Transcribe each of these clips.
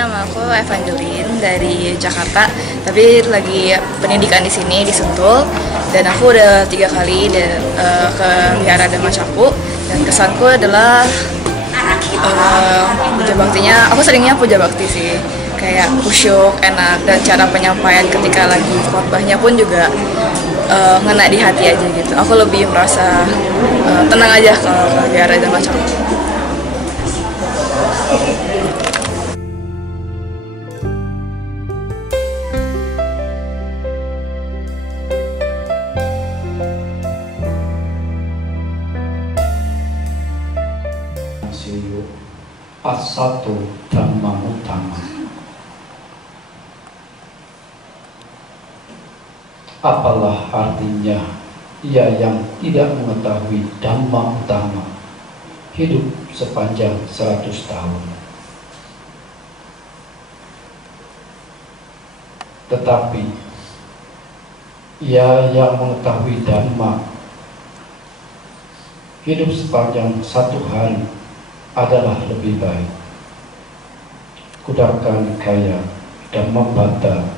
nama aku Evangeline dari Jakarta, tapi lagi pendidikan di sini di Sentul. Dan aku udah 3 kali ke Wihara Dhamma Cakku, dan kesanku adalah puja baktinya. Aku seringnya puja bakti sih, kayak kusyuk, enak, dan cara penyampaian ketika lagi khotbahnya pun juga ngena di hati aja gitu. Aku lebih merasa tenang aja kalau ke Wihara Dhamma Cakku. Asatu Dhamma Utama. Apalah artinya ia yang tidak mengetahui Dhamma Utama hidup sepanjang 100 tahun. Tetapi ia yang mengetahui Dhamma hidup sepanjang 1 hari adalah lebih baik. Kudaka Nikaya Dhammapata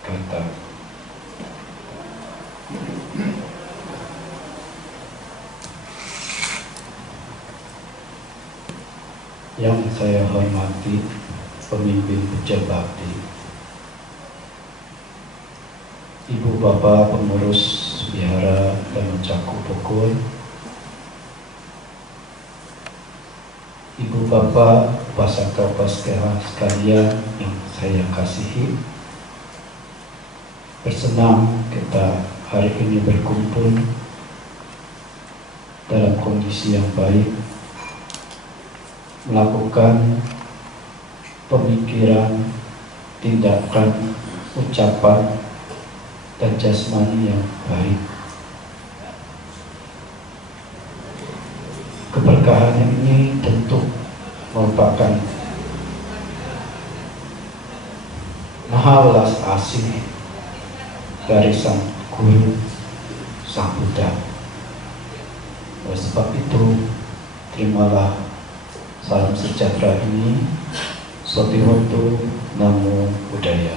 kata. Yang saya hormati pemimpin puja bakti, Ibu Bapak pengurus Wihara Dhamma Cakku Bogor, Ibu Bapak Upasaka-upasaka sekalian yang saya kasihi, bersenang kita hari ini berkumpul dalam kondisi yang baik, melakukan pemikiran, tindakan, ucapan, dan jasmani yang baik. Keberkahan ini tentu merupakan maha welas asih dari Sang Guru, Sang Buddha. Oleh sebab itu, terimalah salam sejahtera ini. Sotihotu Namo Buddhaya.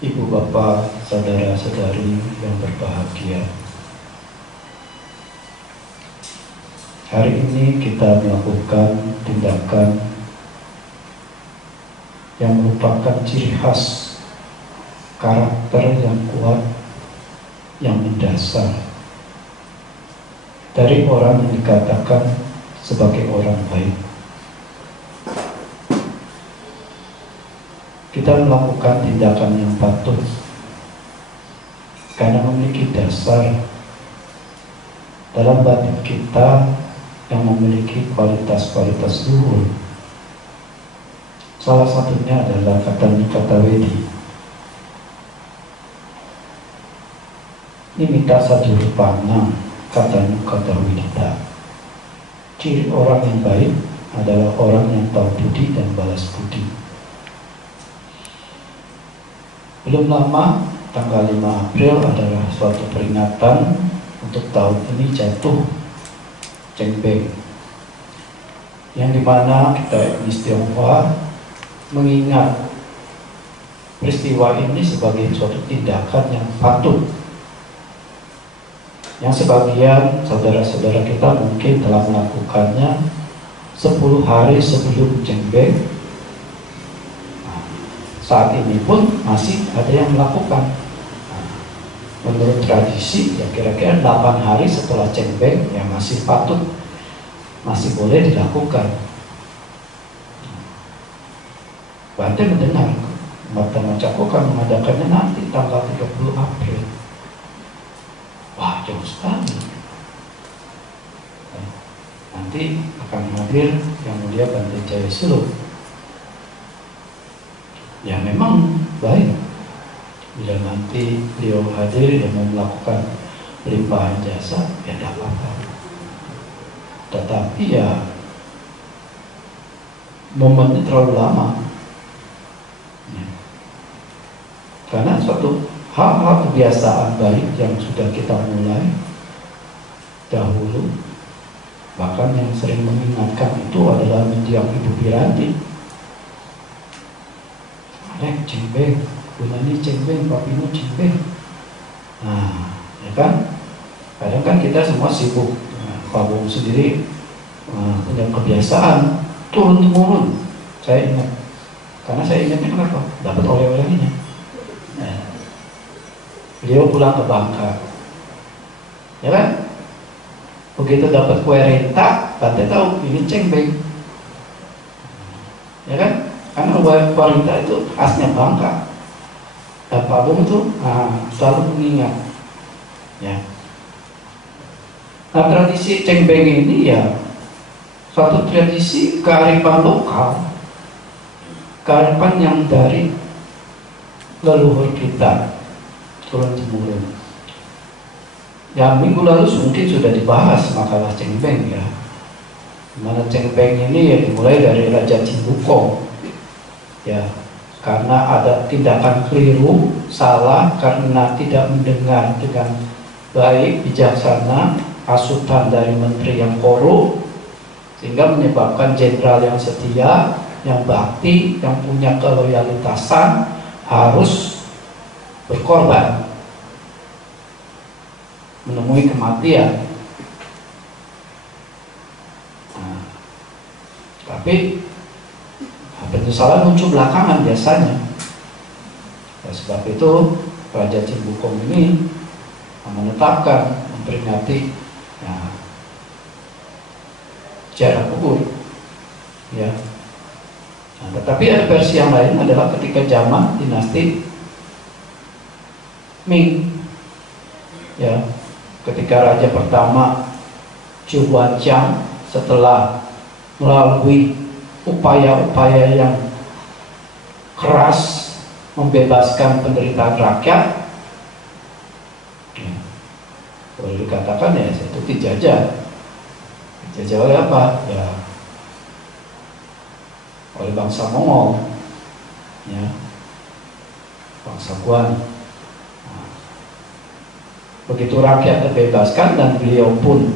Ibu bapak, saudara-saudari yang berbahagia, hari ini kita melakukan tindakan yang merupakan ciri khas karakter yang kuat, yang mendasar dari orang yang dikatakan sebagai orang baik. Kita melakukan tindakan yang patut karena memiliki dasar dalam batin kita yang memiliki kualitas-kualitas luhur. Salah satunya adalah kata wedi. Nimita sadurupana kata wedita. Ciri orang yang baik adalah orang yang tahu budi dan balas budi. Belum lama, tanggal 5 April adalah suatu peringatan untuk tahun ini jatuh Cengbeng, yang dimana kita etnis Tionghoa mengingat peristiwa ini sebagai suatu tindakan yang patut, yang sebagian saudara-saudara kita mungkin telah melakukannya 10 hari sebelum Cengbeng. Saat ini pun masih ada yang melakukan. Menurut tradisi, ya kira-kira 8 hari setelah Cengbeng yang masih patut, masih boleh dilakukan. Bante mendengar Dhamma Cakku akan mengadakannya nanti tanggal 30 April. Wah, jauh sekali. Nanti akan hadir yang mulia Bante Jaya Suluk. Ya memang baik bila nanti beliau hadir yang mau melakukan pelimpahan jasa, ya tidak apa-apa. Tetapi ya momennya terlalu lama ya. Karena suatu hal-hal kebiasaan baik yang sudah kita mulai dahulu Bahkan yang sering mengingatkan itu adalah mendiang Ibu Piranti. Rek cembeng, Bunani cembeng, Papino cembeng. Nah, ya kan? Kadang kan kita semua sibuk. Nah, Pak Bung sendiri punya kebiasaan turun-temurun. Saya ingat, karena saya ingatnya kenapa? Dapat oleh-olehnya. Nah, beliau pulang ke Bangka, ya kan? Begitu dapat kue rentak, Bante tahu ini cembeng, ya kan? Karena kue rentak itu khasnya Bangka. Dan Pak Bung itu selalu mengingat, ya. Nah, tradisi cembeng ini ya suatu tradisi kearifan lokal, kearifan yang dari leluhur kita turun temurun. Ya, minggu lalu mungkin sudah dibahas makalah cembeng, ya. Dimana cembeng ini ya dimulai dari Raja Cimbukong, ya, karena ada tindakan keliru, salah karena tidak mendengar dengan baik, bijaksana, asutan dari menteri yang korup, sehingga menyebabkan jenderal yang setia, yang bakti, yang punya keloyalitasan harus berkorban, menemui kematian. Nah, tapi penyesalan muncul belakangan biasanya. Ya, sebab itu Raja Cimbukong ini menetapkan, memperingati, ya, jarak kubur, ya. Nah, tetapi ada versi yang lain adalah ketika zaman dinasti Ming, ya, ketika raja pertama Chu Guangqiang setelah melalui upaya-upaya yang keras membebaskan penderitaan rakyat, ya, boleh dikatakan ya itu dijajah oleh apa? Ya, oleh bangsa Mongol, ya, bangsa Guan. Nah, begitu rakyat terbebaskan dan beliau pun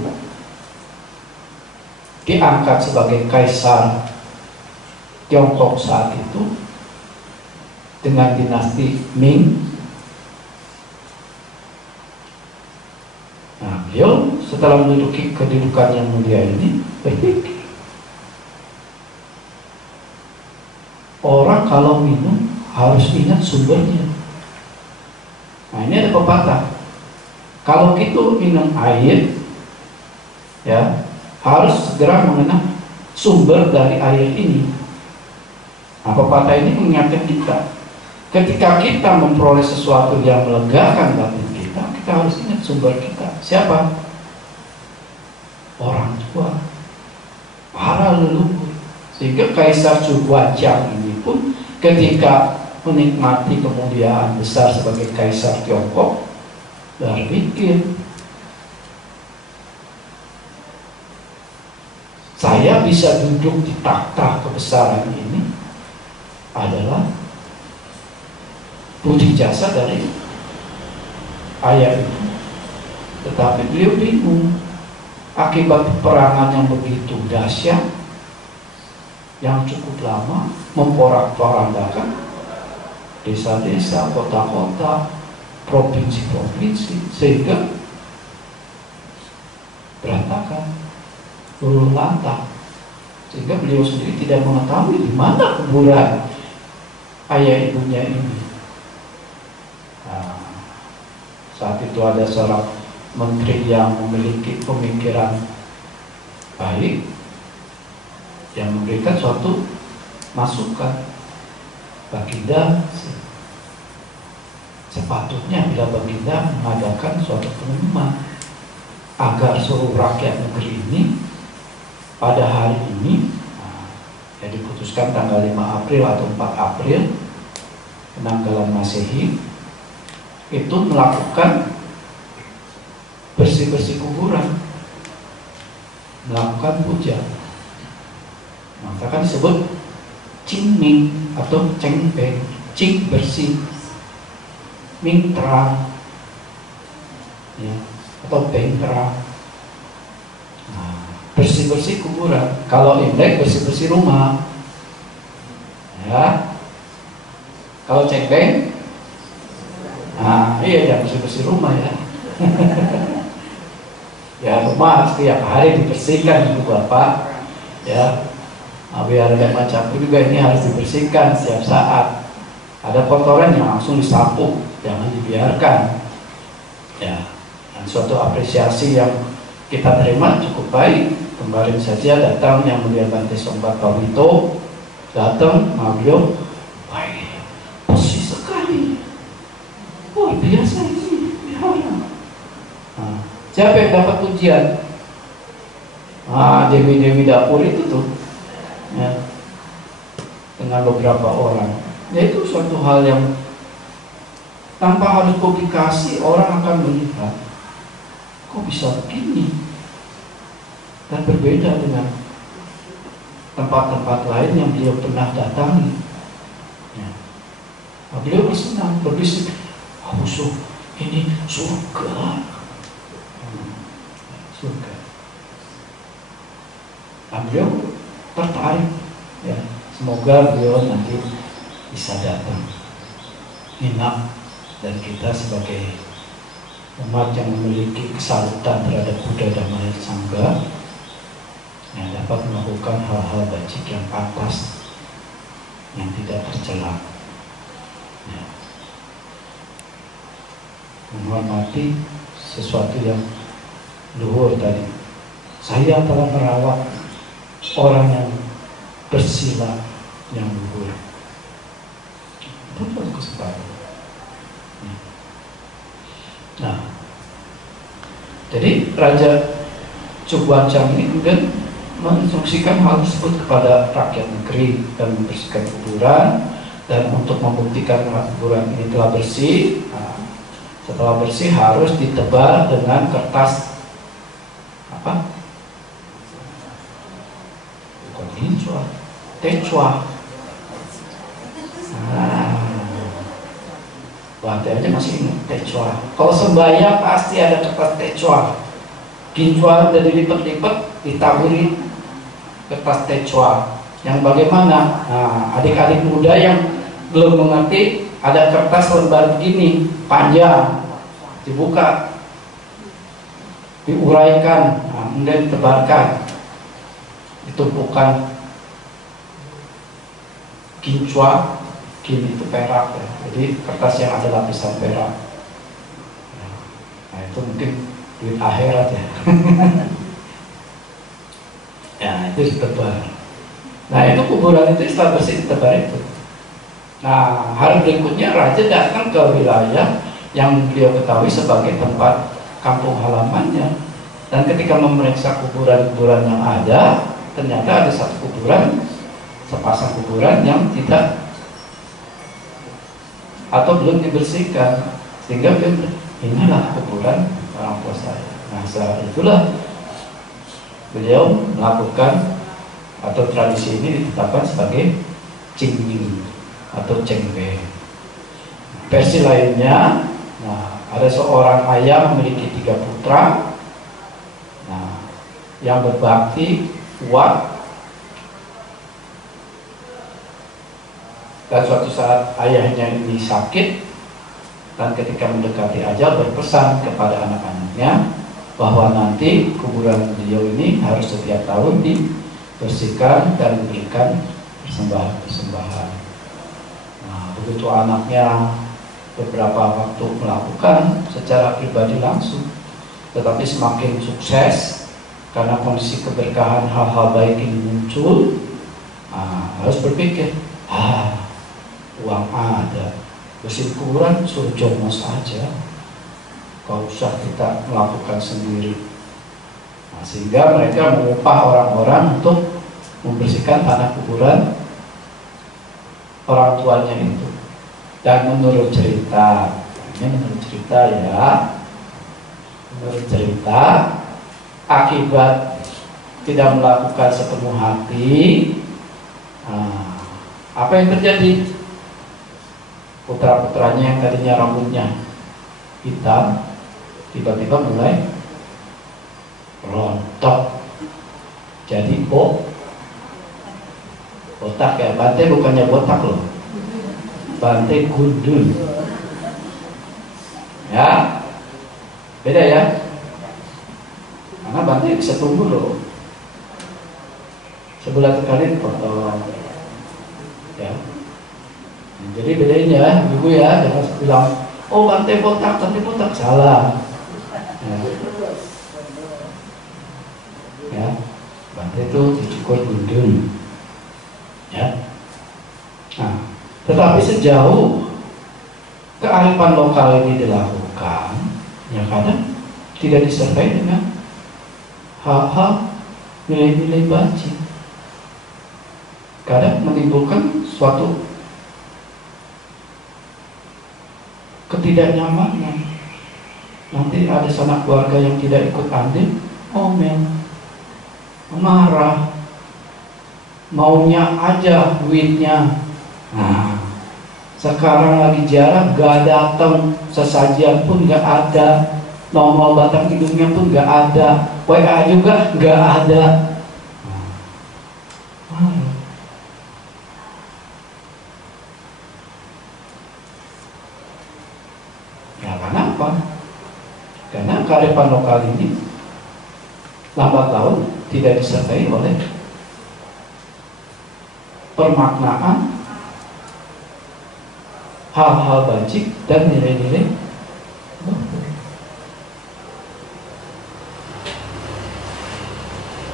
diangkat sebagai kaisar Tiongkok saat itu dengan dinasti Ming. Nah, beliau setelah menduduki kedudukan yang mulia ini berpikir, orang kalau minum harus ingat sumbernya. Nah, ini ada pepatah, kalau kita minum air, ya, harus segera mengenal sumber dari air ini. Nah, pepatah ini mengingatkan kita, ketika kita memperoleh sesuatu yang melegakan batin kita, kita harus ingat sumber kita. Siapa? Orang tua, para leluhur. Sehingga Kaisar Chu Guangqiang ini pun ketika menikmati kemuliaan besar sebagai Kaisar Tiongkok, berpikir, saya bisa duduk di takhta kebesaran ini adalah budi jasa dari ayah itu. Tetapi beliau bingung, akibat peperangan yang begitu dahsyat, yang cukup lama, memporak-porandakan desa-desa, kota-kota, provinsi-provinsi, sehingga berantakan, luluh lantak, sehingga beliau sendiri tidak mengetahui di mana kuburan ayah ibunya ini. Nah, saat itu ada seorang menteri yang memiliki pemikiran baik, yang memberikan suatu masukan. Baginda, sepatutnya bila Baginda mengadakan suatu pengumuman agar seluruh rakyat negeri ini pada hari ini, yang diputuskan tanggal 5 April atau 4 April penanggalan Masehi, itu melakukan bersih-bersih kuburan, melakukan puja. Maka kan disebut Qingming atau Cengbeng. Qing bersih, Ming terang, ya, atau Beng terang. Nah, bersih-bersih kuburan. Kalau Imlek bersih-bersih rumah. Ya. Kalau Cengbeng, nah iya jangan bersih-bersih rumah ya. Ya rumah setiap hari dibersihkan Ibu Bapak. Ya. Nah, biar ada macam juga ini harus dibersihkan setiap saat. Ada kotoran yang langsung disapu, jangan dibiarkan. Ya. Dan suatu apresiasi yang kita terima cukup baik. Kemarin saja datang yang mulia Bante Sombat Pawito, datang, beliau baik, bersih sekali, luar biasa ini wihara. Nah, siapa yang dapat pujian? Dewi-dewi dapur itu tuh, ya, dengan beberapa orang. Ya itu suatu hal yang tanpa harus publikasi orang akan melihat, kok bisa begini, dan berbeda dengan tempat-tempat lain yang beliau pernah datangi. Ya. Nah, beliau bersenang, berbisik, ini surga, surga. Nah, beliau tertarik, ya. Semoga beliau nanti bisa datang, enak, dan kita sebagai umat yang memiliki kesalutan terhadap Buddha Dhamma dan Sangha yang dapat melakukan hal-hal bajik yang pantas, yang tidak tercela, ya. Menghormati sesuatu yang luhur tadi. Saya telah merawat orang yang bersila yang luhur. Itu kesempatan. Nah, jadi Raja Cukuancang ini kemudian menginstruksikan hal tersebut kepada rakyat negeri dan membersihkan kuburan, dan untuk membuktikan kuburan ini telah bersih, setelah bersih harus ditebar dengan kertas apa? Bukan inchua, techua. Bante aja masih ingat techua. Kalau sembahyang pasti ada kertas techua. Ginjua udah dilipat-lipat, ditaburi kertas techua. Yang bagaimana? Nah, adik-adik muda yang belum mengerti, ada kertas lembar begini, panjang, dibuka, diuraikan, kemudian ditebarkan, ditumpukan. Ginjua, gin itu perak ya. Jadi kertas yang ada lapisan perak. Nah itu mungkin duit akhirat ya. Ya itu ditebar. Nah itu kuburan itu setelah bersih ditebar itu. Nah hari berikutnya raja datang ke wilayah yang beliau ketahui sebagai tempat kampung halamannya. Dan ketika memeriksa kuburan-kuburan yang ada, ternyata ada satu kuburan, sepasang kuburan yang tidak atau belum dibersihkan, sehingga inilah kuburan orang tua saya. Nah setelah itulah beliau melakukan atau tradisi ini ditetapkan sebagai Qingming atau Cengbeng. Versi lainnya, nah, ada seorang ayah memiliki 3 putra, nah, yang berbakti kuat. Dan suatu saat ayahnya ini sakit, dan ketika mendekati ajal berpesan kepada anak-anaknya bahwa nanti kuburan beliau ini harus setiap tahun dibersihkan dan diberikan persembahan-persembahan. Nah, begitu anaknya beberapa waktu melakukan secara pribadi langsung, tetapi semakin sukses karena kondisi keberkahan hal-hal baik ini muncul, harus berpikir, uang ada, bersih kuburan suruh jomo saja, gak usah kita melakukan sendiri. Nah, sehingga mereka mengupah orang-orang untuk membersihkan tanah kuburan orang tuanya itu. Dan menurut cerita, ini menurut cerita ya, menurut cerita akibat tidak melakukan sepenuh hati, apa yang terjadi? Putra-putranya yang tadinya rambutnya hitam tiba-tiba mulai rontok, Jadi botak ya, Bante bukannya botak loh, Bante gundul ya, beda ya, karena Bante bisa tumbuh loh, sebulan sekali potong ya. Jadi bedain ya ibu ya, jangan bilang oh Bante botak, salah ya. Bante itu dicukur gundul ya. Nah, tetapi sejauh kearifan lokal ini dilakukan, ya kadang tidak disertai dengan hal-hal nilai-nilai bajing, kadang menimbulkan suatu ketidaknyamanan. Nanti ada sanak keluarga yang tidak ikut andil, omel, marah, maunya aja duitnya. Nah, sekarang lagi jarang, gak datang, sesajian pun gak ada, nongol batang hidungnya pun gak ada, WA juga gak ada. Ya kenapa? Karena kearifan lokal ini lambat laun tidak disertai oleh permaknaan hal-hal bajik dan nilai-nilai.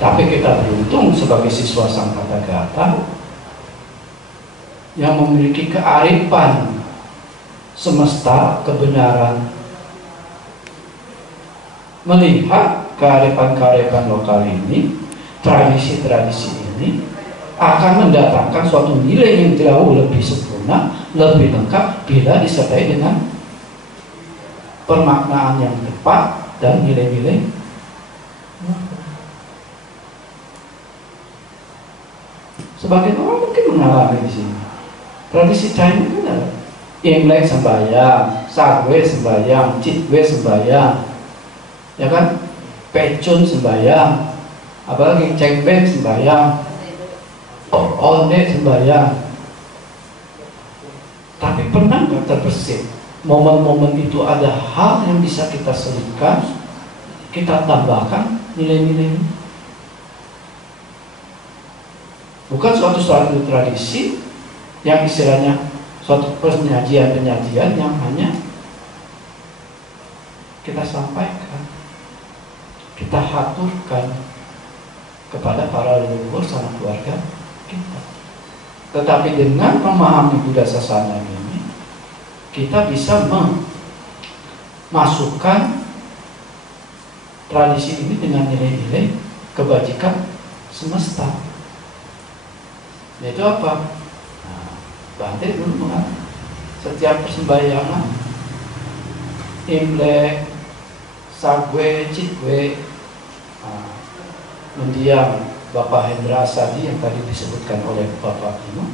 Tapi kita beruntung sebagai siswa Sang Tathagata yang memiliki kearifan semesta, kebenaran, melihat kearifan-kearifan lokal ini, tradisi-tradisi ini akan mendatangkan suatu nilai yang jauh lebih sempurna, lebih lengkap bila disertai dengan permaknaan yang tepat dan nilai-nilai. Sebagian orang mungkin mengalami di sini. Tradisi China itu ada Imlek sembahyang, Sagwe sembahyang, Cikwe sembahyang, ya kan? Pecun sembahyang, apalagi Cengbeng sembahyang, Onde sembahyang. Tapi pernah nggak terbersih momen-momen itu ada hal yang bisa kita selipkan, kita tambahkan nilai-nilai ini? Bukan suatu tradisi yang istilahnya suatu penyajian-penyajian yang hanya kita sampaikan, kita haturkan kepada para leluhur sanak keluarga kita. Tetapi dengan memahami Buddha Sasana ini, kita bisa memasukkan tradisi ini dengan nilai-nilai kebajikan semesta. Yaitu apa? Nah, Bante dulu mengatakan setiap persembahyangan Imlek, Sagwe, Cikwe, mendiang Bapak Hendra Asadi yang tadi disebutkan oleh Bapak Bimo,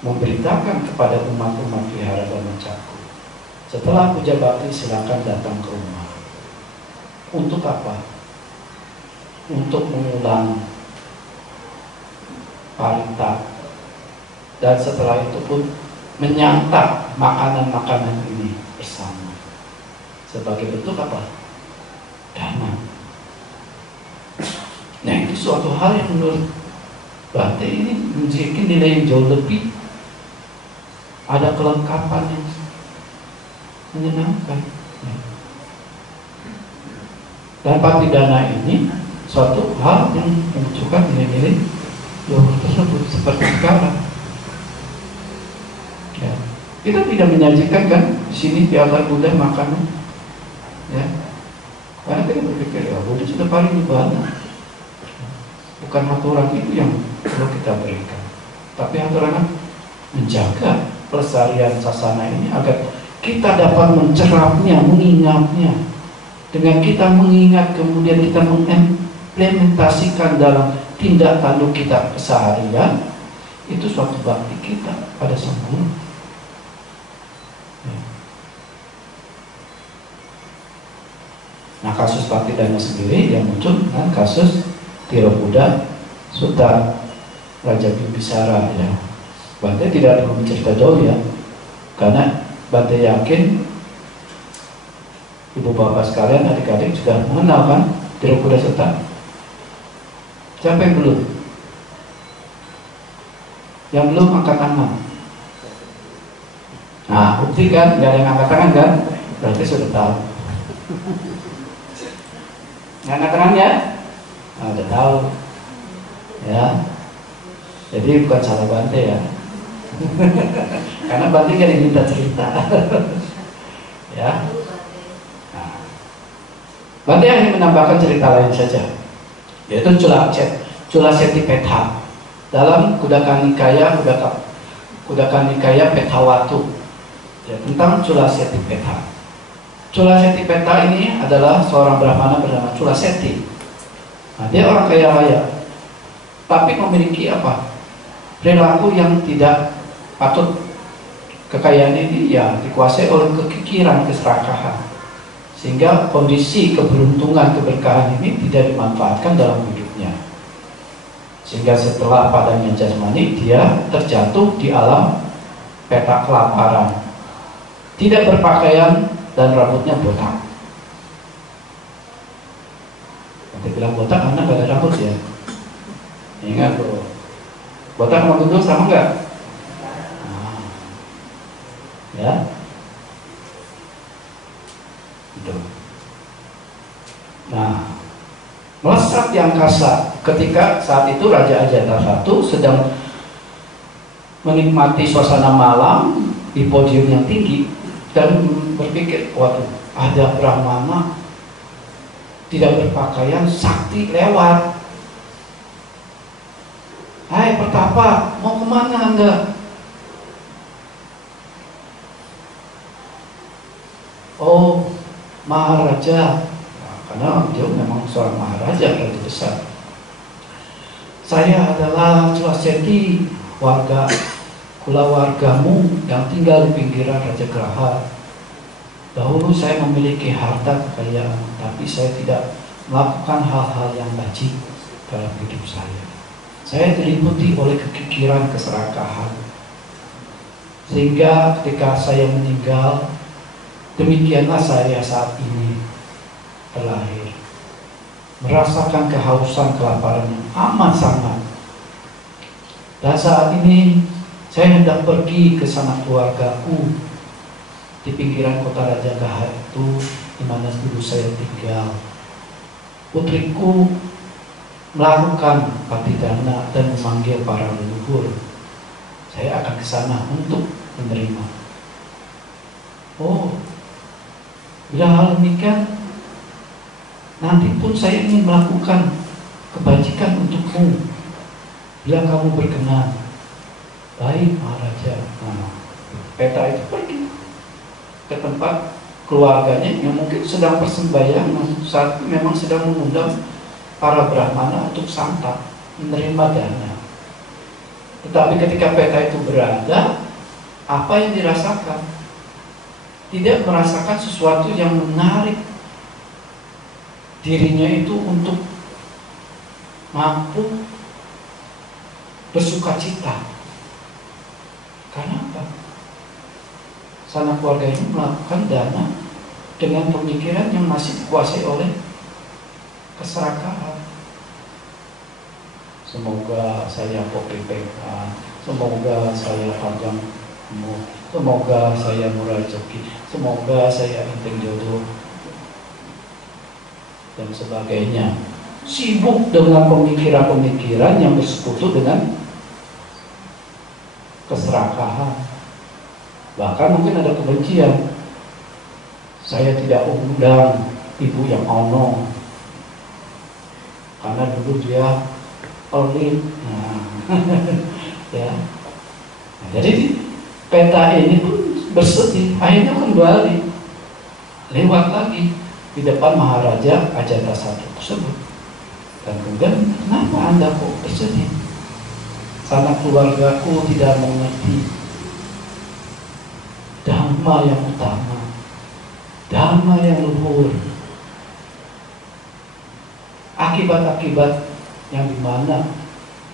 memberitakan kepada umat-umat Vihara Dhamma Cakku, setelah puja bakti silakan datang ke rumah. Untuk apa? Untuk mengulang parita, dan setelah itu pun menyantap makanan-makanan ini bersama sebagai bentuk apa? Dana. Nah, itu suatu hal yang menurut Bante ini memiliki nilai yang jauh lebih, ada kelengkapan yang menyenangkan. Dan patidana ini suatu hal yang menunjukkan nilai-nilai luhur tersebut seperti sekarang. Ya. Kita tidak menyajikan kan di sini di altar Buddha makanan, ya. Karena kita berpikir ya Buddha sudah paling banyak. Bukan aturan itu yang perlu kita berikan, tapi aturan menjaga pelestarian sasana ini agar kita dapat mencerapnya, mengingatnya. Dengan kita mengingat, kemudian kita mengimplementasikan dalam tindak tanduk kita keseharian, itu suatu bakti kita pada Sang Guru. Nah, kasus patidana sendiri yang muncul dengan kasus Tirokuda Sutta Raja Bimbisara ya. Bante tidak perlu bercerita jauh ya, karena Bante yakin ibu bapak sekalian, adik-adik sudah mengenal kan Tirokuda Sutta. Siapa yang belum? Yang belum angkat tangan. Nah, bukti kan, nggak ada yang angkat tangan kan? Berarti sudah tahu. Nggak angkat tangan ya? Nah, udah tahu. Ya. Jadi bukan salah Bante ya. Karena Bante kan diminta cerita. Ya. Nah, Bante hanya menambahkan cerita lain saja, yaitu Cula Setipetha dalam Kudaka Nikaya Petawatu ya, tentang Cula Setipetha. Cula Setipetha ini adalah seorang Brahmana bernama Cula Seti. Nah, dia orang kaya raya, tapi memiliki apa? Perilaku yang tidak patut. Kekayaan ini ya dikuasai oleh kekikiran, keserakahan, sehingga kondisi keberuntungan, keberkahan ini tidak dimanfaatkan dalam hidupnya. Sehingga setelah padanya jasmani, dia terjatuh di alam peta kelaparan, tidak berpakaian dan rambutnya botak. Nanti bilang botak karena gak ada rambut ya. Ingat loh, botak sama gundul sama nggak? Nah, ya, gitu. Nah, melesat di angkasa ketika saat itu Raja Ajatasattu sedang menikmati suasana malam di podium yang tinggi dan berpikir, waduh, ada Brahmana tidak berpakaian sakti lewat. Hai Pertapa, mau kemana Anda? Oh, Maharaja. Nah, karena dia memang seorang Maharaja, raja besar. Saya adalah Cula Seti, kulawargamu yang tinggal di pinggiran Raja Graha. Dahulu saya memiliki harta kekayaan, tapi saya tidak melakukan hal-hal yang wajib dalam hidup saya. Saya diliputi oleh kekikiran, keserakahan, sehingga ketika saya meninggal, demikianlah saya saat ini terlahir, merasakan kehausan, kelaparan yang amat sangat. Dan saat ini saya hendak pergi ke sanak keluargaku di pinggiran kota Raja Graha itu, di mana dulu saya tinggal. Putriku melakukan patidana dan memanggil para leluhur. Saya akan ke sana untuk menerima. Oh, bila hal demikian, nanti pun saya ingin melakukan kebajikan untukmu, bila kamu berkenan. Baik Maharaja. Nah, peta itu pergi ke tempat keluarganya yang mungkin sedang persembahyang, saat memang sedang mengundang para Brahmana untuk santap, menerima dana. Tetapi ketika peta itu berada, apa yang dirasakan? Tidak merasakan sesuatu yang menarik dirinya itu untuk mampu bersuka cita. Karena apa? Sanak keluarga ini melakukan dana dengan pemikiran yang masih dikuasai oleh keserakahan. Semoga saya kopi-pekan, semoga saya panjang umur, semoga saya murah rezeki, semoga saya enteng jodoh, dan sebagainya. Sibuk dengan pemikiran-pemikiran yang bersekutu dengan keserakahan. Bahkan mungkin ada kebencian. Saya tidak undang ibu yang ono, karena dulu dia pelit. Nah, ya. Nah, jadi peta ini pun bersedih, akhirnya kembali lewat lagi di depan Maharaja Ajatasattu tersebut. Dan kemudian, kenapa Anda kok bersedih? Sanak keluargaku tidak mengerti dhamma yang utama, dhamma yang luhur. Akibat-akibat yang dimana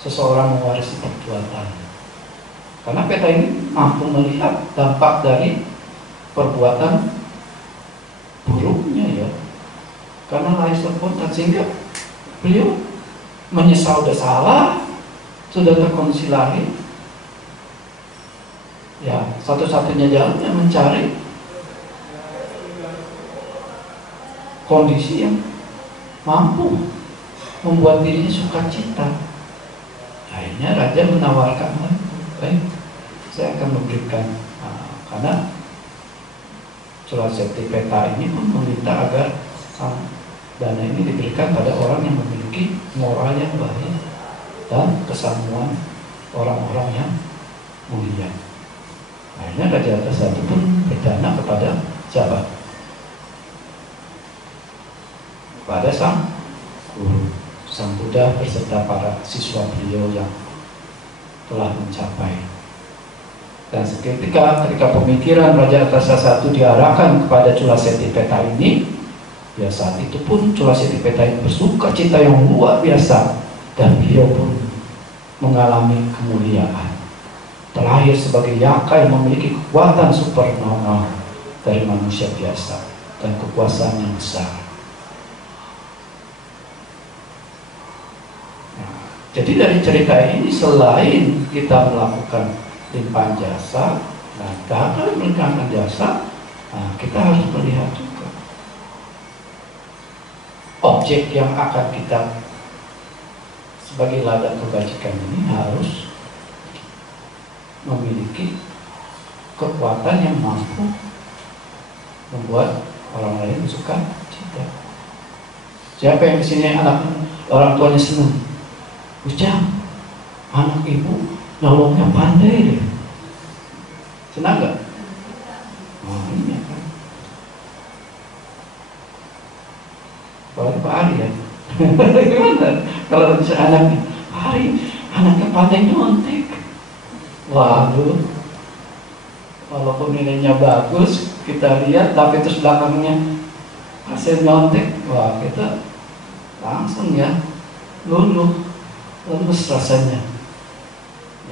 seseorang mewarisi perbuatan. Karena peta ini mampu melihat dampak dari perbuatan buruknya ya. Karena lahir spontan, sehingga beliau menyesal sudah salah, sudah terkondisi lahir. Ya, satu-satunya jalan yang mencari kondisi yang mampu membuat dirinya sukacita. Akhirnya raja menawarkan, baik, saya akan memberikan, karena Sulaseti Peta ini pun meminta agar dana ini diberikan pada orang yang memiliki moral yang baik dan kesamuan orang-orang yang mulia. Akhirnya Raja Atasatu pun berdana kepada siapa? Kepada sang guru, sang Buddha beserta para siswa beliau yang telah mencapai. Dan ketika pemikiran Raja Atasatu diarahkan kepada Sulaseti Peta ini, ya saat itu pun Sulaseti Peta ini bersuka cita yang luar biasa, dan beliau pun mengalami kemuliaan. Terlahir sebagai yaka yang memiliki kekuatan supernova dari manusia biasa dan kekuasaan yang besar. Jadi dari cerita ini, selain kita melakukan limpahan jasa, nah gagal melimpahkan jasa, kita harus melihat juga objek yang akan kita sebagai ladang kebajikan ini harus memiliki kekuatan yang mampu membuat orang lain suka cita. Siapa yang di sini anak orang tuanya senang? Ujang, anak ibu nolongnya pandai deh. Senang gak? Oh iya kan. Apalagi Pak Ari ya. Gimana? Kalau anaknya Ari, anaknya pandai nyontek. Waduh, walaupun nilainya bagus, kita lihat tapi terus belakangnya hasil nyontek, wah kita langsung ya lemes rasanya.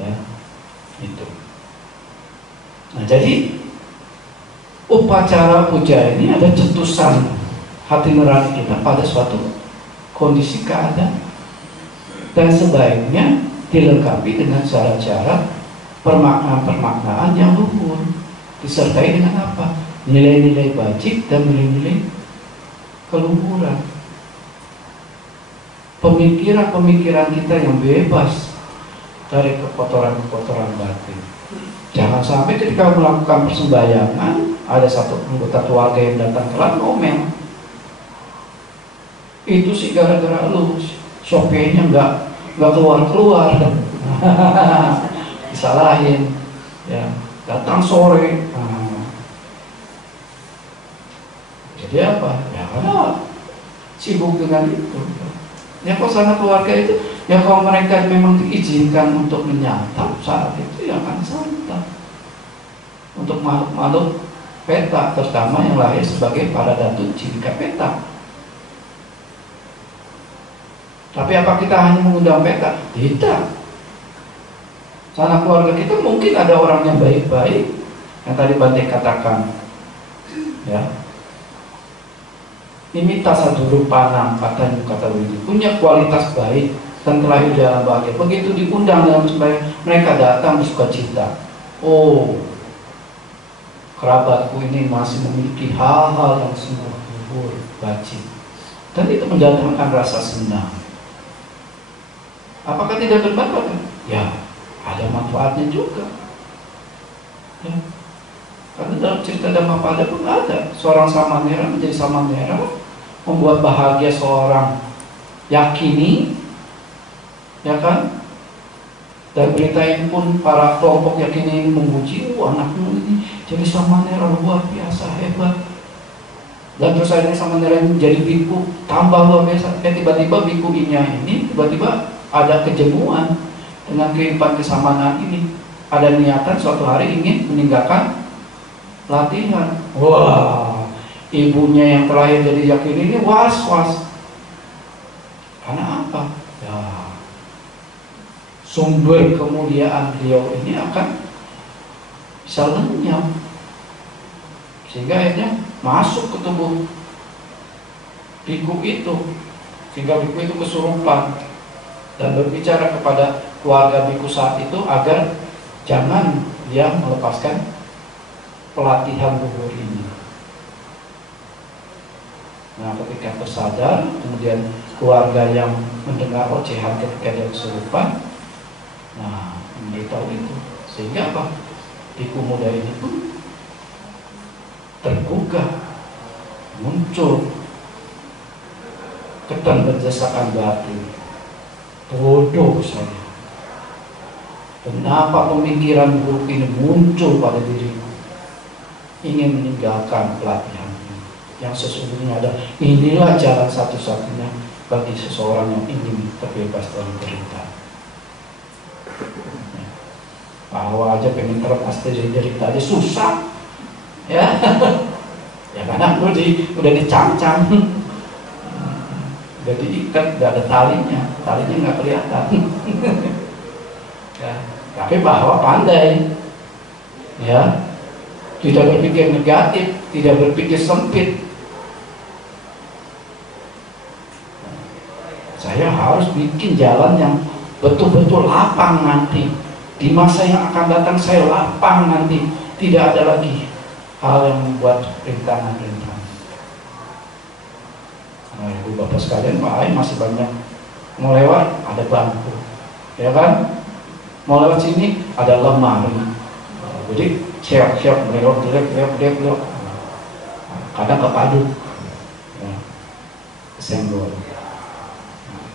Ya, itu. Nah, jadi upacara puja ini ada cetusan hati nurani kita pada suatu kondisi keadaan, dan sebaiknya dilengkapi dengan syarat-syarat permaknaan yang luhur, disertai dengan apa? Nilai-nilai bajik dan nilai-nilai keluhuran. Pemikiran-pemikiran kita yang bebas dari kekotoran-kekotoran batin. Jangan sampai ketika melakukan persembahyangan ada satu anggota keluarga yang datang telat ngomel. Itu sih gara-gara lu, sopirnya nggak keluar. Disalahin, ya datang sore. Jadi apa? Ya karena sibuk dengan itu. Ya kalau sana keluarga itu, ya kalau mereka memang diizinkan untuk menyantap saat itu, ya akan santap. Untuk makhluk-makhluk peta, terutama yang lahir sebagai para datu cindika peta. Tapi apa kita hanya mengundang peta? Tidak. Sana keluarga kita mungkin ada orang yang baik-baik, yang tadi Bante katakan, ya. Nimita saduru panam katanya kata begitu, punya kualitas baik dan terlahir dalam bahagia. Begitu diundang dalam sembahyang, mereka datang bersuka cita. Oh, kerabatku ini masih memiliki hal-hal yang sungguh luhur, bajik, dan itu mendatangkan rasa senang. Apakah tidak bermanfaat? Ya, ada manfaatnya juga. Ya. Karena dalam cerita Dhammapada pun ada seorang Samanera menjadi Samanera, membuat bahagia seorang yakini, ya kan? Dan berita ini pun para kelompok yakini ini memuji, anakmu ini jadi Samanera luar biasa hebat. Dan terus akhirnya Samanera ini menjadi biku, tambah luar biasa. Tiba-tiba biku ini tiba-tiba ada kejenuhan dengan kehidupan kesamanaan ini. Ada niatan suatu hari ingin meninggalkan latihan. Wah, ibunya yang terakhir jadi yakin ini was-was. Karena apa? ya sumber kemuliaan beliau ini akan bisa lenyap, sehingga akhirnya masuk ke tubuh biku itu, sehingga biku itu kesurupan dan berbicara kepada keluarga biku saat itu agar jangan dia melepaskan pelatihan luhur ini. Nah, ketika tersadar, kemudian keluarga yang mendengar ocehan ketika dia kesurupan, nah, memberitahu itu, sehingga apa? Biku muda ini pun tergugah, muncul keterdesakan batin. Bodoh saya, kenapa pemikiran buruk ini muncul pada diriku? Ingin meninggalkan pelatihan yang sesungguhnya ada. Inilah jalan satu-satunya bagi seseorang yang ingin terbebas dari derita. Bahwa aja pengen terlepas dari derita aja susah, ya, ya karena udah dicam-cam, udah diikat, gak ada talinya nggak kelihatan. Ya, tapi bahwa pandai, ya, tidak berpikir negatif, tidak berpikir sempit. Saya harus bikin jalan yang betul-betul lapang nanti. Di masa yang akan datang saya lapang nanti. Tidak ada lagi hal yang membuat rintangan-rintangan. Nah, ibu bapak sekalian, Pak Ai masih banyak mau lewat, ada bangku, ya kan? Mau lewat sini ada lemari. Jadi siap-siap melewat, belok. Kadang kepadu, ya, kesenggol.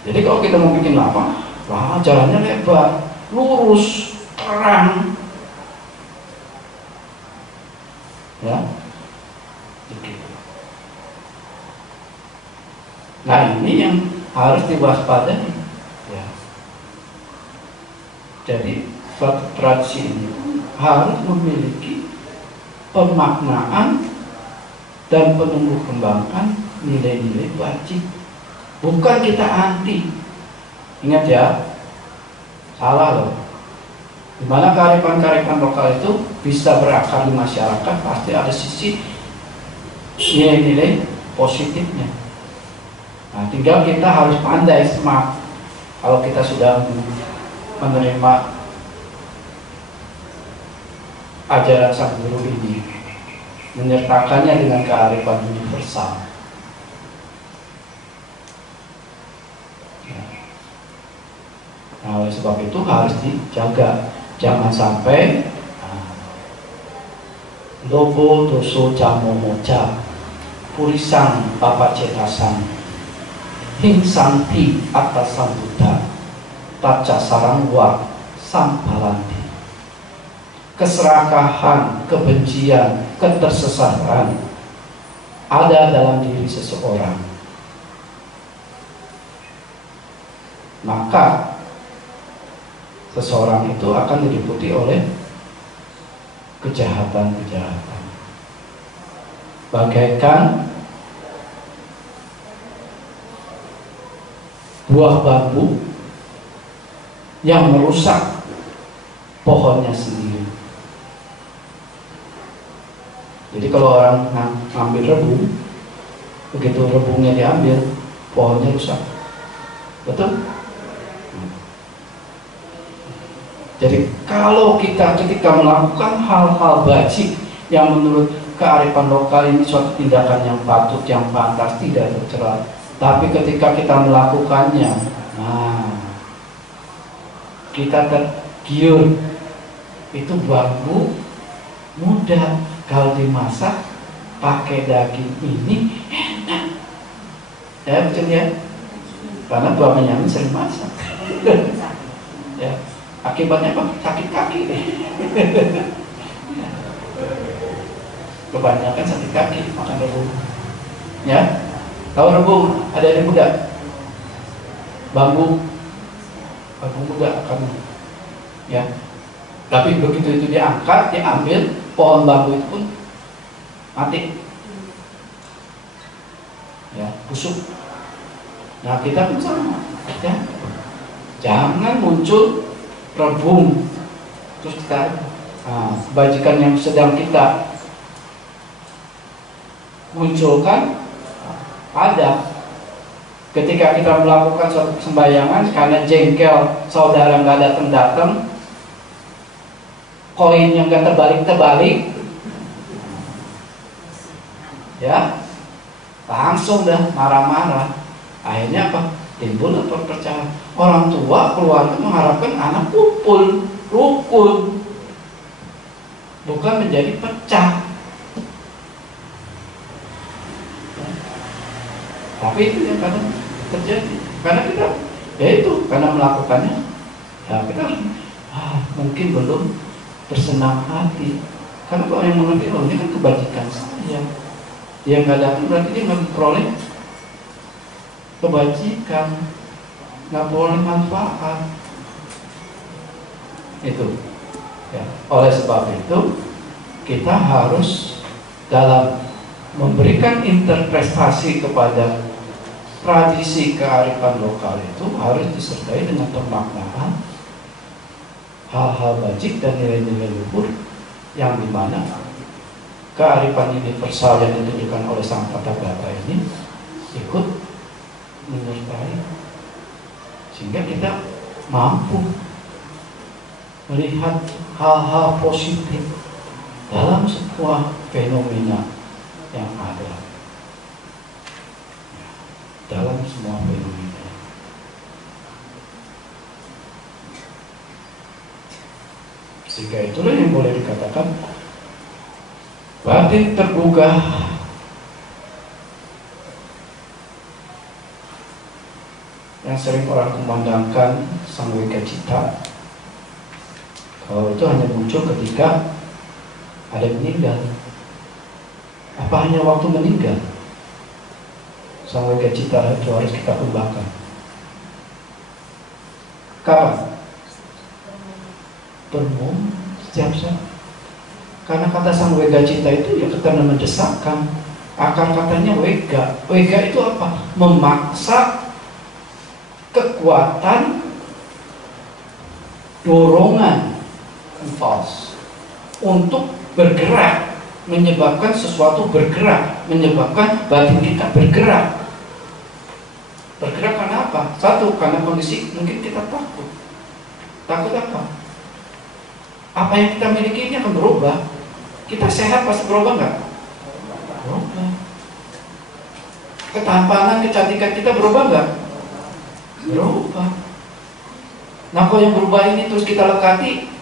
Jadi kalau kita mau bikin lama, wah jalannya lebar, lurus, terang, ya. Begitu. Nah, ini yang harus diwaspadai, ya. Jadi suatu tradisi ini harus memiliki pemaknaan dan penumbuh kembangkan nilai-nilai wajib. Bukan kita anti. Ingat ya, salah loh. Dimana kearifan-kearifan lokal itu bisa berakar di masyarakat, pasti ada sisi nilai-nilai positifnya. Nah, tinggal kita harus pandai, smart. Kalau kita sudah menerima ajaran sang guru ini, menyertakannya dengan kearifan universal. Nah, oleh sebab itu harus dijaga, jangan sampai lobo doso jamo moja purisang papa cetasan hing santi atasan buddha taca sarangwa sampalanti. Keserakahan, kebencian, ketersesatan ada dalam diri seseorang, maka seseorang itu akan diliputi oleh kejahatan-kejahatan. Bagaikan buah bambu yang merusak pohonnya sendiri. Jadi kalau orang ngambil rebung, begitu rebungnya diambil, pohonnya rusak. Betul? Jadi kalau kita ketika melakukan hal-hal bajik yang menurut kearifan lokal ini suatu tindakan yang patut, yang pantas, tidak tercela, tapi ketika kita melakukannya, nah, kita tergiur, itu bambu muda, kalau dimasak pakai daging ini enak, ya betul ya, karena Mbak Benyamin sering masak. Ya. Akibatnya apa? Sakit kaki deh. Kebanyakan sakit kaki makan rebung. Ya, tahu rebung? Ada yang muda, bambu muda akan, ya. Tapi begitu itu diangkat, diambil, pohon bambu itu pun mati, ya, busuk. Nah, kita pun sama, ya. Jangan muncul rebung terus kita kebajikan yang sedang kita munculkan ada ketika kita melakukan suatu sembayangan karena jengkel saudara nggak datang, koin yang nggak terbalik, ya langsung dah marah-marah. Akhirnya apa? Timbul perpecahan. Orang tua keluarga mengharapkan anak rukun, bukan menjadi pecah. Tapi itu yang kadang terjadi karena kita karena melakukannya kita mungkin belum bersenang hati karena kalau yang mengerti ini kan kebajikan saya, dia nggak datang berarti dia nggak memperoleh kebajikan, nggak boleh manfaat itu ya. Oleh sebab itu kita harus dalam memberikan interpretasi kepada tradisi kearifan lokal itu harus disertai dengan pemaknaan hal-hal bajik dan nilai-nilai luhur yang dimana kearifan universal yang ditunjukkan oleh sang Tathagata ini ikut menyertai sehingga kita mampu melihat hal-hal positif dalam sebuah fenomena yang ada, dalam semua fenomena. Sehingga itulah yang boleh dikatakan batin tergugah yang sering orang kumandangkan Sangwega Cita. Kalau itu hanya muncul ketika ada yang meninggal. Apa hanya waktu meninggal? Sangwega Cita itu harus kita kembangkan. Kapan? Bermum setiap saat. Karena kata Sangwega Cita itu ya karena mendesakkan. Akar katanya wega. Wega itu apa? Memaksa kekuatan dorongan impulse untuk bergerak, menyebabkan sesuatu bergerak, menyebabkan batin kita bergerak. Bergerak karena apa? Satu, karena kondisi mungkin kita takut. Takut apa? Apa yang kita miliki ini akan berubah. Kita sehat pasti berubah nggak? Berubah. Ketampanan, kecantikan kita berubah nggak? Berubah. Nah kalau yang berubah ini terus kita lekati,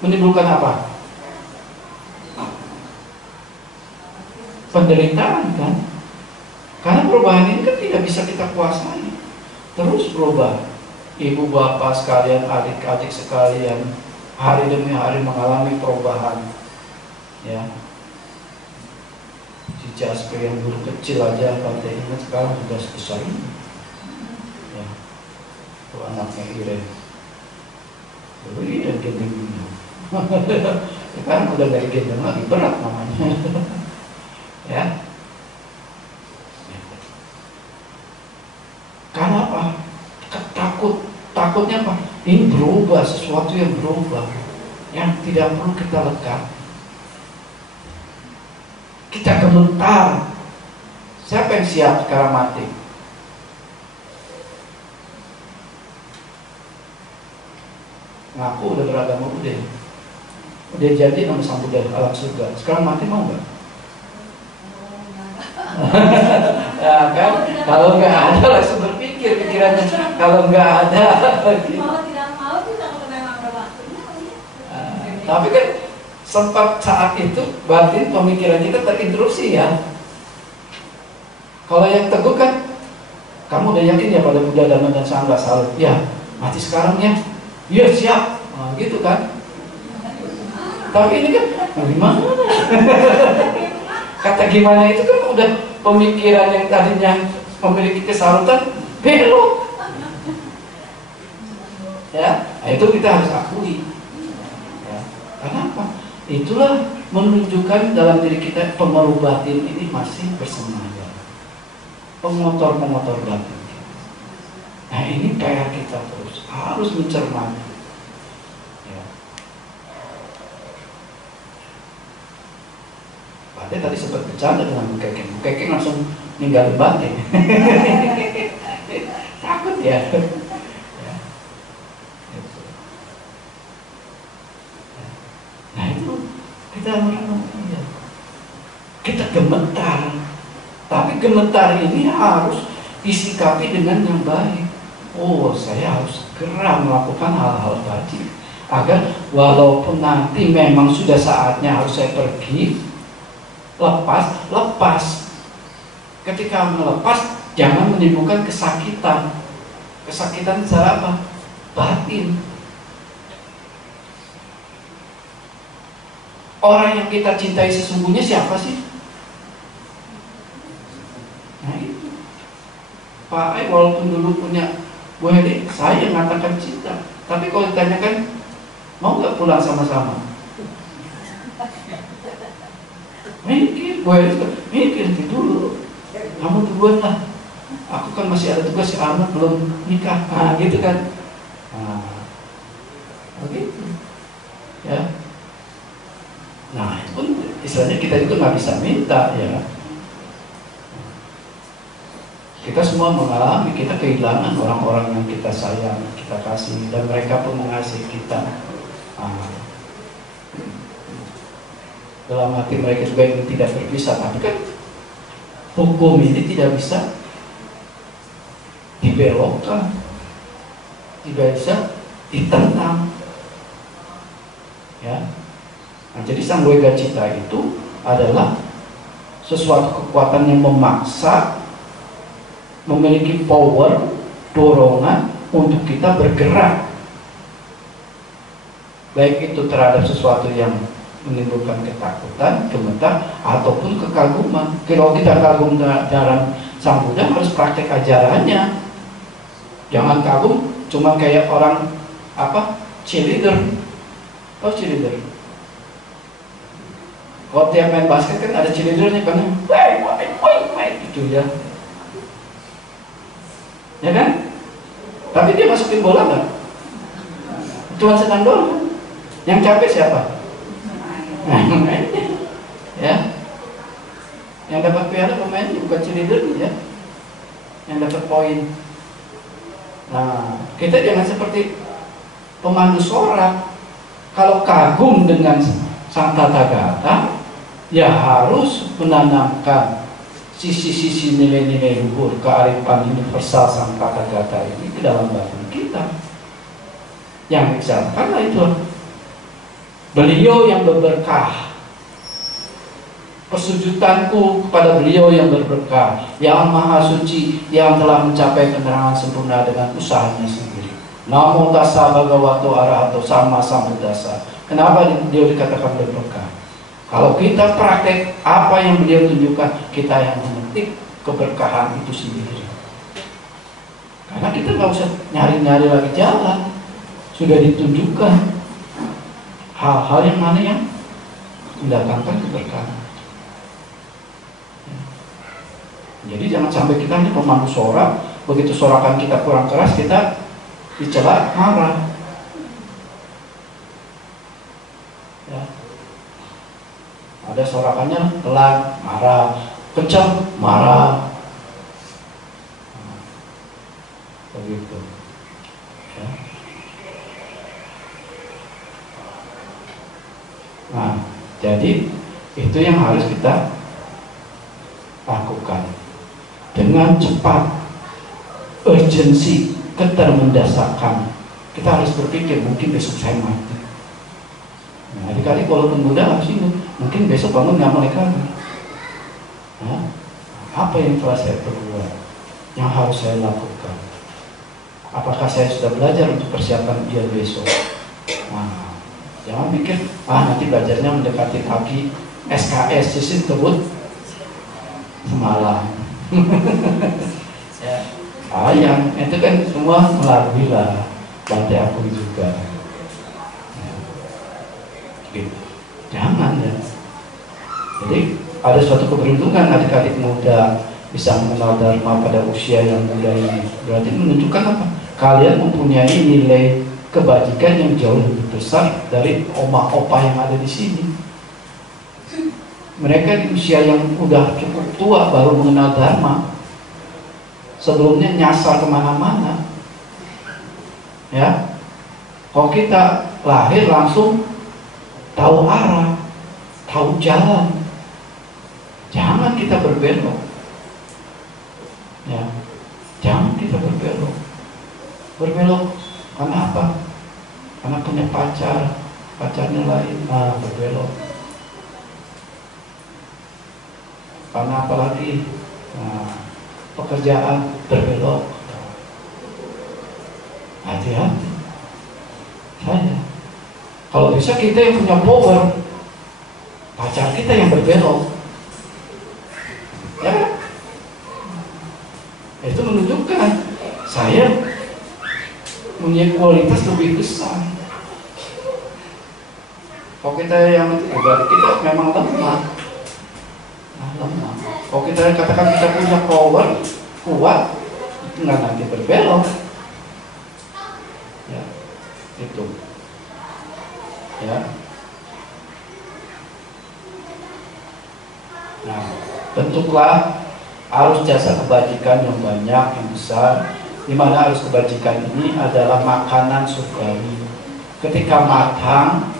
menimbulkan apa? Penderitaan kan? Karena perubahan ini kan tidak bisa kita kuasai. Terus berubah. Ibu bapak sekalian, adik-adik sekalian, hari demi hari mengalami perubahan. Ya. Si Jasper yang dulu kecil aja, pantai ingat sekarang sudah sebesar ini. Ya. Itu anaknya Iren. Dulu Iren gendeng-gendeng. Sekarang udah dari gendeng lagi, berat namanya. Ya. Karena apa? Takutnya apa? Ini berubah, sesuatu yang berubah, yang tidak perlu kita lekat. Kita gemetar. Siapa yang siap sekarang mati? Ngaku udah beragama udah jadi nama sang Buddha alam surga. Sekarang mati mau nggak? Ya kan, kalau nggak ada langsung berpikir pikirannya. Kalau nggak ada, mau tidak mau juga kalau memang ada waktunya. Tapi kan sempat saat itu batin pemikiran kita terinterupsi ya. Kalau yang teguh kan, kamu udah yakin ya pada Buddha, Dhamma dan Sangha salut? Ya, mati sekarang ya. Iya siap, gitu kan. Tapi ini kan, gimana? Kata gimana itu kan udah pemikiran yang tadinya memiliki kesalutan belok. Ya, itu kita harus akui. Ya, kenapa? Itulah menunjukkan dalam diri kita pengaruh batin ini masih bersemayam. Pengotor batin. Nah ini PR kita terus harus mencermati. Ya. Bante tadi sempat bercanda dengan Bu Kekeng. Bu Kekeng langsung ninggalin Bante. Takut ya. Ya. Nah itu kita merenung, ya. Kita gemetar. Tapi gemetar ini harus disikapi dengan yang baik. Oh, saya harus segera melakukan hal-hal tadi agar walaupun nanti memang sudah saatnya harus saya pergi, lepas. Ketika melepas, jangan menimbulkan kesakitan. Kesakitan secara apa? Batin. Orang yang kita cintai sesungguhnya siapa sih? Nah itu. Pak Ai walaupun dulu punya Bu Heli, saya yang mengatakan cinta. Tapi kalau ditanyakan, mau nggak pulang sama-sama? Mikir, Bu Heli mikir dulu. Kamu duluan lah. Aku kan masih ada tugas, si Ahmad belum nikah. Nah gitu kan. Nah, begitu. Ya. Nah itu pun istilahnya kita juga nggak bisa minta ya. Kita semua mengalami, kita kehilangan orang-orang yang kita sayang, kita kasih, dan mereka pun mengasihi kita. Dalam hati mereka juga ingin tidak berpisah, tapi kan hukum ini tidak bisa dibelokkan, tidak bisa ditentang. Ya. Nah, jadi Samvega Citta itu adalah sesuatu kekuatan yang memaksa, memiliki power, dorongan untuk kita bergerak, baik itu terhadap sesuatu yang menimbulkan ketakutan, gemetar, ataupun kekaguman. Kalau kita kagum dalam Sang Buddha, harus praktek ajarannya. Jangan kagum cuma kayak orang cheerleader. Oh cheerleader. Kalau tiap main basket kan ada cheerleadernya kan, gitu ya. Ya kan? Tapi dia masukin bola nggak? Cuma senang doang. Yang capek siapa? Ya. Yang dapat piala pemainnya bukan cheerleader ya. Yang dapat poin. Nah, kita jangan seperti pemandu sorak. Kalau kagum dengan Sang Tathagata, ya harus menanamkan sisi-sisi nilai-nilai luhur kearifan universal Sang Tathagata ini ke dalam batin kita. Yang misalkanlah itu beliau yang berberkah, persujudanku kepada beliau yang berberkah, yang maha suci, yang telah mencapai penerangan sempurna dengan usahanya sendiri. Namo tassa bhagavato arahato sama sambuddhassa. Kenapa beliau dikatakan berberkah? Kalau kita praktek apa yang beliau tunjukkan, kita yang memetik keberkahan itu sendiri. Karena kita nggak usah nyari-nyari lagi jalan, sudah ditunjukkan hal-hal yang mana yang mendatangkan keberkahan. Jadi jangan sampai kita ini pemandu sorak, begitu sorakan kita kurang keras, kita dicela, marah. Ya. Ada sorakannya pelan, marah, kencang, marah. Begitu. Ya. Nah, jadi itu yang harus kita lakukan dengan cepat, urgensi, ketermendasarkan. Kita harus berpikir, mungkin besok saya mati. Nah, adik-adik walaupun muda harus ingat, mungkin besok bangun nggak melek lagi. Nah, apa yang telah saya perbuat, yang harus saya lakukan? Apakah saya sudah belajar untuk persiapan biar besok? Nah, jangan pikir, nanti belajarnya mendekati pagi SKS, sisi tersebut semalam. Ya. Yang itu kan semua melalui lah, Bante aku juga. Ya. Gitu. Jangan ya. Jadi ada suatu keberuntungan adik-adik muda bisa mengenal dharma pada usia yang muda ini. Berarti menunjukkan apa? Kalian mempunyai nilai kebajikan yang jauh lebih besar dari oma-opa yang ada di sini. Mereka di usia yang udah cukup tua baru mengenal dharma. Sebelumnya nyasar kemana-mana. Ya, kalau kita lahir langsung tahu arah, tahu jalan, jangan kita berbelok. Ya, jangan kita berbelok. Berbelok karena apa? Karena punya pacar, pacarnya lain, berbelok. Karena apa lagi? Pekerjaan, berbelok. Hati-hati. Saya, kalau bisa kita yang punya power, pacar kita yang berbelok, ya, itu menunjukkan saya punya kualitas lebih besar. Kalau kita yang berarti kita memang lemah, lemah. Kalau kita katakan kita punya power kuat, itu nggak nanti berbelok. Ya, itu. Ya. Nah, bentuklah arus jasa kebajikan yang banyak, yang besar, di mana arus kebajikan ini adalah makanan surgawi. Ketika matang,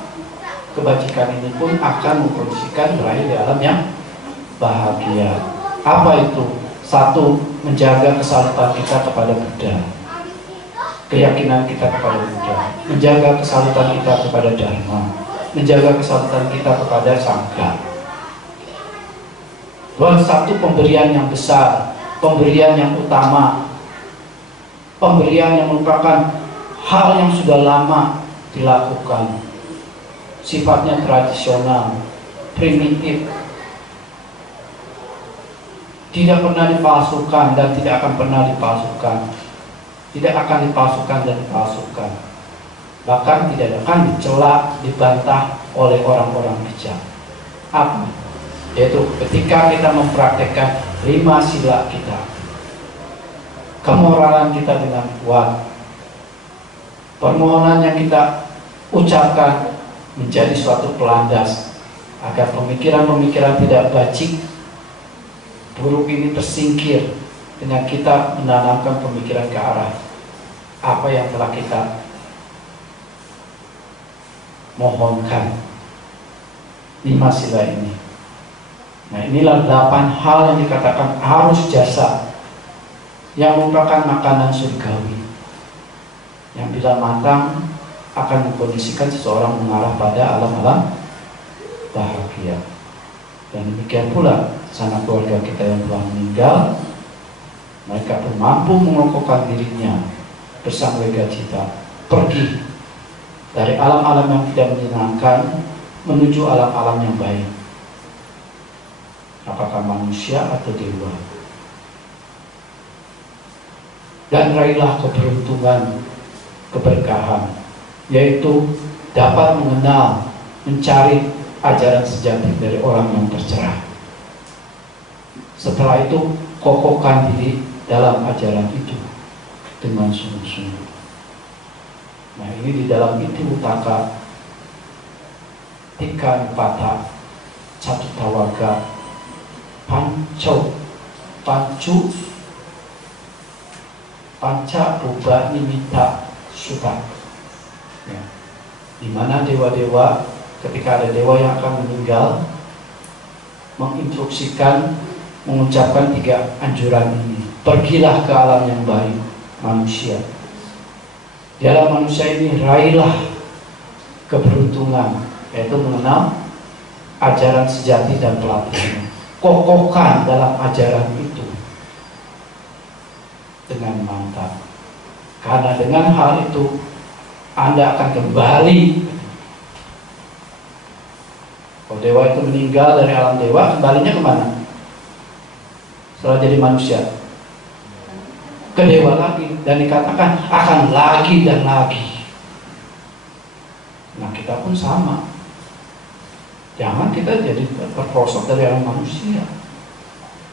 kebajikan ini pun akan mengkondisikan berakhir di alam yang bahagia. Apa itu? Satu, menjaga kesalutan kita kepada Buddha, keyakinan kita kepada Buddha, menjaga kesalutan kita kepada Dharma, menjaga kesalutan kita kepada Sangha. Dua, satu, pemberian yang besar, pemberian yang utama, pemberian yang merupakan hal yang sudah lama dilakukan, sifatnya tradisional, primitif, tidak pernah dipalsukan dan tidak akan pernah dipalsukan, tidak akan dipalsukan dan dipalsukan, bahkan tidak akan dicela, dibantah oleh orang-orang bijak. Apa? Yaitu ketika kita mempraktekkan 5 sila kita, kemoralan kita dengan kuat, permohonan yang kita ucapkan menjadi suatu pelandas agar pemikiran-pemikiran tidak bacik buruk ini tersingkir dengan kita menanamkan pemikiran ke arah apa yang telah kita mohonkan. 5 sila ini. Nah, inilah 8 hal yang dikatakan arus jasa yang merupakan makanan surgawi yang bila matang akan mengkondisikan seseorang mengarah pada alam-alam bahagia. Dan demikian pula sanak keluarga kita yang telah meninggal, mereka pun mampu mengokohkan dirinya bersama cita pergi dari alam-alam yang tidak menyenangkan menuju alam-alam yang baik, apakah manusia atau dewa. Dan raihlah keberuntungan, keberkahan, yaitu dapat mengenal, mencari ajaran sejati dari orang yang tercerah. Setelah itu, kokohkan diri dalam ajaran itu dengan sungguh-sungguh. Nah, ini di dalam Itipitaka, Tika Nipata, Catuttawaga, Panca Rupa Nimitta Sutta, ya, di mana dewa-dewa, ketika ada dewa yang akan meninggal, menginstruksikan, mengucapkan 3 anjuran ini. Pergilah ke alam yang baik, manusia. Di alam manusia ini raihlah keberuntungan, yaitu mengenal ajaran sejati dan pelatihan. Kokohkan dalam ajaran itu dengan mantap, karena dengan hal itu Anda akan kembali. Kalau dewa itu meninggal dari alam dewa, kembalinya kemana? Setelah jadi manusia, ke dewa lagi, dan dikatakan akan lagi dan lagi. Nah, kita pun sama. Jangan kita jadi terprosok dari alam manusia.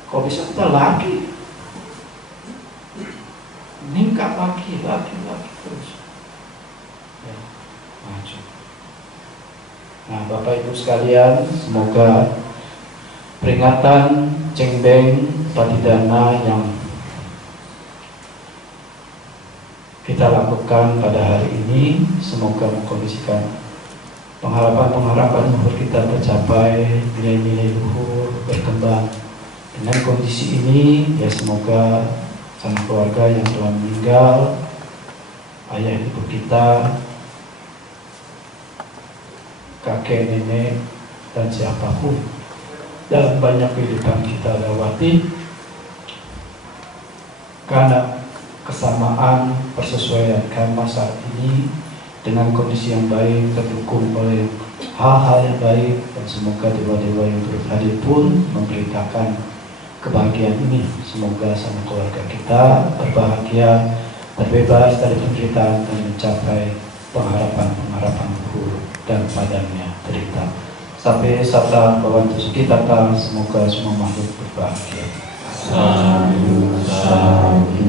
Kok bisa kita lagi meningkat lagi terus ya, maju. Nah, Bapak Ibu sekalian, semoga peringatan Cengbeng Patidana yang kita lakukan pada hari ini semoga mengkondisikan pengharapan luhur kita tercapai, nilai-nilai luhur berkembang. Dengan kondisi ini ya semoga sanak keluarga yang telah meninggal, ayah ibu kita, kakek nenek dan siapapun dalam banyak kehidupan kita lewati, karena kesamaan persesuaian karma saat ini dengan kondisi yang baik, terdukung oleh hal-hal yang baik, dan semoga dewa-dewa yang turut hadir pun memberitakan kebahagiaan ini. Semoga sama keluarga kita berbahagia, terbebas dari penderitaan dan mencapai pengharapan luhur dan padamnya derita. Sampai serta bawantu kita, semoga semua makhluk berbahagia. Sadu, sadu.